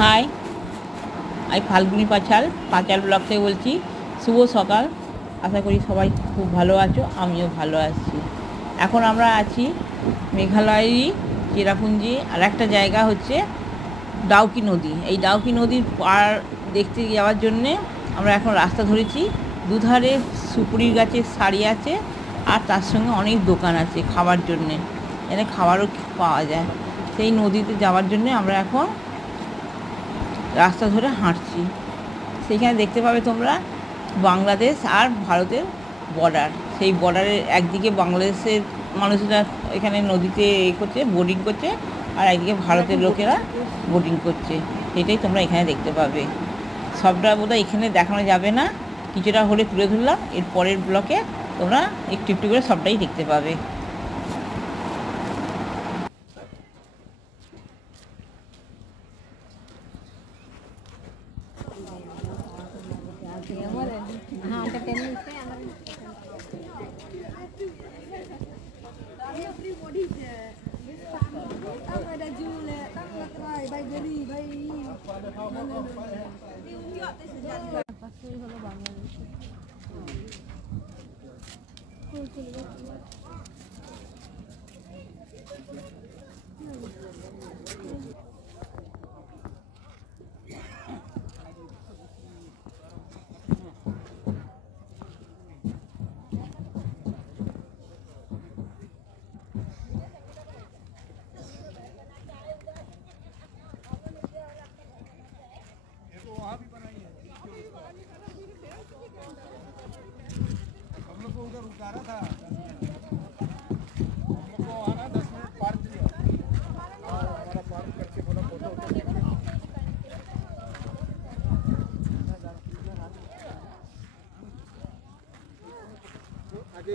High, আমি Falguni পাঁচাল block থেকে বলছি। শুভ সকাল। আশা করি সবাই খুব ভালো আছো, আমিও ভালো আছি। এখন আমরা আছি মেঘালয়েরই চেরাপুঞ্জি। আর একটা জায়গা হচ্ছে ডাউকি নদী। এই ডাউকি নদীর পার দেখতে যাওয়ার জন্যে আমরা এখন রাস্তা ধরেছি। দুধারে সুপুরির গাছের সারি আছে, আর তার সঙ্গে অনেক দোকান আছে খাবার জন্যে। এখানে খাবারও পাওয়া যায়। সেই নদীতে যাওয়ার জন্যে আমরা এখন রাস্তা ধরে হাঁটছি। সেইখানে দেখতে পাবে তোমরা বাংলাদেশ আর ভারতের বর্ডার। সেই বর্ডারের একদিকে বাংলাদেশের মানুষরা এখানে নদীতে করছে, বোটিং করছে, আর একদিকে ভারতের লোকেরা বোটিং করছে। সেটাই তোমরা এখানে দেখতে পাবে। সবটা বোধহয় এখানে দেখানো যাবে না, কিছুটা হলে তুলে ধরলাম। এর পরের ব্লকে তোমরা একটু একটু করে সবটাই দেখতে পাবে। वहाँ भी बनाई है। हम लोग को उधर उतारा था, हम लोग को आना 10 मिनट पार्क दिया। हमारा पार्क करके बोला फोटो आगे